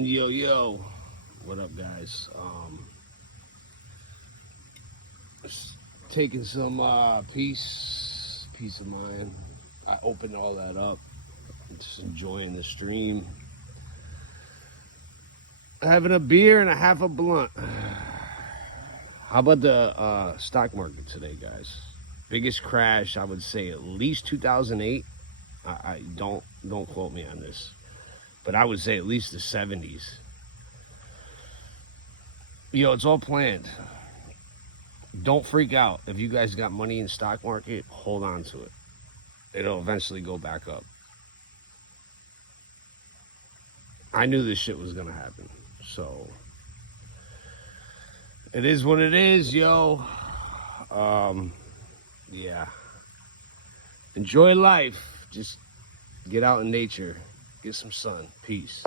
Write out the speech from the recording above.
Yo, what up, guys? Just taking some peace of mind. I opened all that up. Just enjoying the stream. Having a beer and a half a blunt. How about the stock market today, guys? Biggest crash, I would say at least 2008. I don't quote me on this, but I would say at least the 70s. It's all planned. Don't freak out. If you guys got money in the stock market, hold on to it. It'll eventually go back up. I knew this shit was gonna happen, so it is what it is, yo. Yeah. Enjoy life. Just get out in nature, get some sun. Peace.